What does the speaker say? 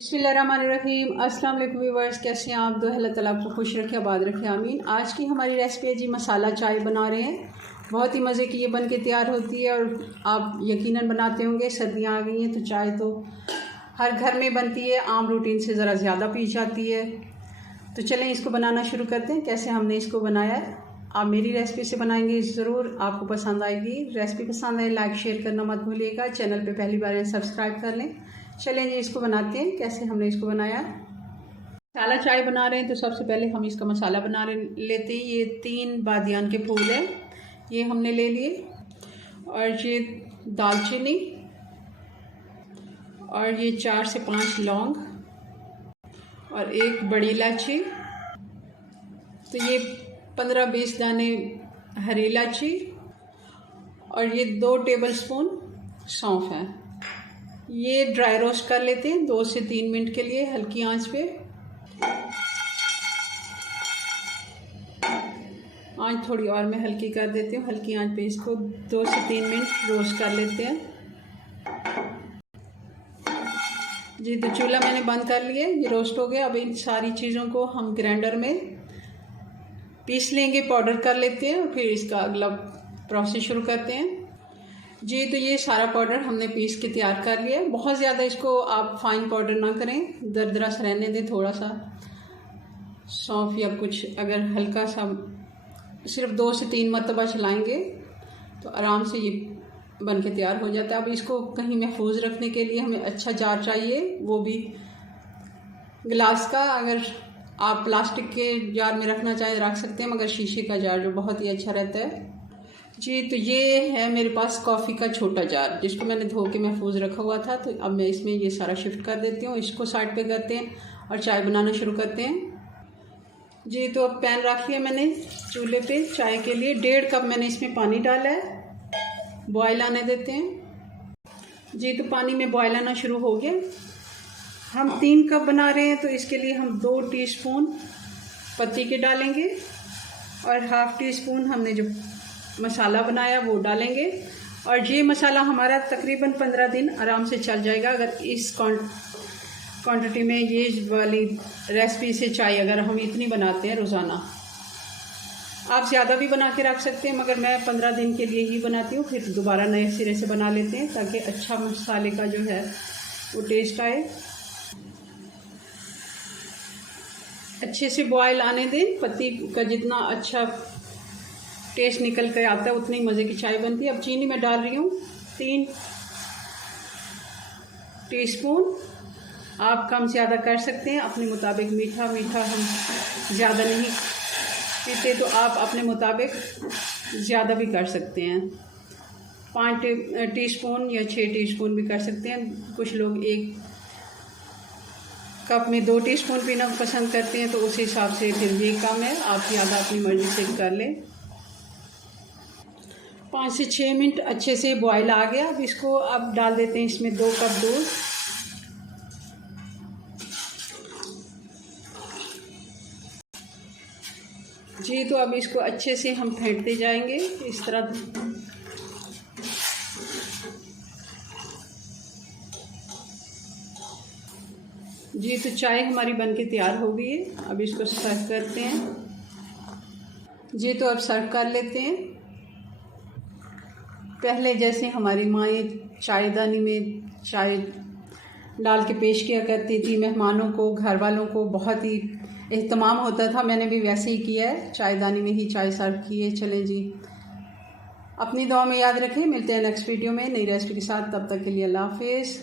बिस्मिल्लाहिर्रहमानिर्रहीम। अस्सलाम वालेकुम व्यूअर्स, कैसे हैं आप? दो अल्लाह ताला आपको खुश रखे, आबाद रखे, आमीन। आज की हमारी रेसिपी है जी मसाला चाय बना रहे हैं। बहुत ही मज़े की ये बन के तैयार होती है और आप यकीनन बनाते होंगे। सर्दियाँ आ गई हैं तो चाय तो हर घर में बनती है, आम रूटीन से ज़रा ज़्यादा पी जाती है। तो चलें इसको बनाना शुरू करते हैं। कैसे हमने इसको बनाया है आप मेरी रेसिपी से बनाएंगे, ज़रूर आपको पसंद आएगी। रेसिपी पसंद आए लाइक शेयर करना मत भूलिएगा। चैनल पे पहली बार सब्सक्राइब कर लें। चलें जी इसको बनाते हैं। कैसे हमने इसको बनाया, मसाला चाय बना रहे हैं तो सबसे पहले हम इसका मसाला बना लेते हैं। ये 3 बादियान के फूल हैं, ये हमने ले लिए, और ये दालचीनी, और ये 4 से 5 लौंग, और 1 बड़ी इलायची। तो ये 15-20 दाने हरी इलायची, और ये 2 टेबलस्पून सौंफ है। ये ड्राई रोस्ट कर लेते हैं 2 से 3 मिनट के लिए हल्की आंच पे। आंच थोड़ी और मैं हल्की कर देती हूँ, हल्की आंच पे इसको 2 से 3 मिनट रोस्ट कर लेते हैं जी। तो चूल्हा मैंने बंद कर लिया, ये रोस्ट हो गया। अब इन सारी चीज़ों को हम ग्राइंडर में पीस लेंगे, पाउडर कर लेते हैं, और फिर इसका अगला प्रोसेस शुरू करते हैं जी। तो ये सारा पाउडर हमने पीस के तैयार कर लिया। बहुत ज़्यादा इसको आप फाइन पाउडर ना करें, दरदरा सा रहने दें। थोड़ा सा सौंफ या कुछ अगर हल्का सा सिर्फ 2 से 3 मरतबा चलाएंगे तो आराम से ये बन के तैयार हो जाता है। अब इसको कहीं महफूज रखने के लिए हमें अच्छा जार चाहिए, वो भी गिलास का। अगर आप प्लास्टिक के जार में रखना चाहें रख सकते हैं, मगर शीशे का जार जो बहुत ही अच्छा रहता है जी। तो ये है मेरे पास कॉफ़ी का छोटा जार, जिसको मैंने धो के महफूज रखा हुआ था। तो अब मैं इसमें ये सारा शिफ्ट कर देती हूँ। इसको साइड पे करते हैं और चाय बनाना शुरू करते हैं जी। तो अब पैन रख लिया मैंने चूल्हे पे चाय के लिए। 1.5 कप मैंने इसमें पानी डाला है, बॉयल आने देते हैं जी। तो पानी में बॉयल आना शुरू हो गया। हम 3 कप बना रहे हैं तो इसके लिए हम 2 टीस्पून पत्ती के डालेंगे, और ½ टीस्पून हमने जो मसाला बनाया वो डालेंगे। और ये मसाला हमारा तकरीबन 15 दिन आराम से चल जाएगा अगर इस क्वांटिटी में, ये वाली रेसिपी से चाय अगर हम इतनी बनाते हैं रोज़ाना। आप ज़्यादा भी बना के रख सकते हैं, मगर मैं 15 दिन के लिए ही बनाती हूँ। फिर दोबारा नए सिरे से बना लेते हैं ताकि अच्छा मसाले का जो है वो टेस्ट आए। अच्छे से बॉयल आने दें। पत्ती का जितना अच्छा टेस्ट निकल कर आता है उतनी मज़े की चाय बनती है। अब चीनी मैं डाल रही हूँ 3 टीस्पून। आप कम ज़्यादा कर सकते हैं अपने मुताबिक। मीठा हम ज़्यादा नहीं पीते तो आप अपने मुताबिक ज़्यादा भी कर सकते हैं। 5 टीस्पून या 6 टीस्पून भी कर सकते हैं। कुछ लोग 1 कप में 2 टीस्पून पीना पसंद करते हैं, तो उस हिसाब से फिर ये कम है। आप ज़्यादा अपनी मर्ज़ी से कर लें। 5 से 6 मिनट अच्छे से बॉयल आ गया। अब इसको अब डाल देते हैं इसमें 2 कप दूध। जी। तो अब इसको अच्छे से हम फेंटते जाएंगे इस तरह। जी। तो चाय हमारी बनके तैयार हो गई है। अब इसको सर्व करते हैं जी। तो अब सर्व कर लेते हैं। पहले जैसे हमारी माएँ चायदानी में चाय डाल के पेश किया करती थी मेहमानों को, घर वालों को बहुत ही एहतमाम होता था। मैंने भी वैसे ही किया है, चायदानी में ही चाय सर्व की है। चलें जी, अपनी दुआ में याद रखें। मिलते हैं नेक्स्ट वीडियो में नई रेसिपी के साथ। तब तक के लिए अल्लाह हाफिज़।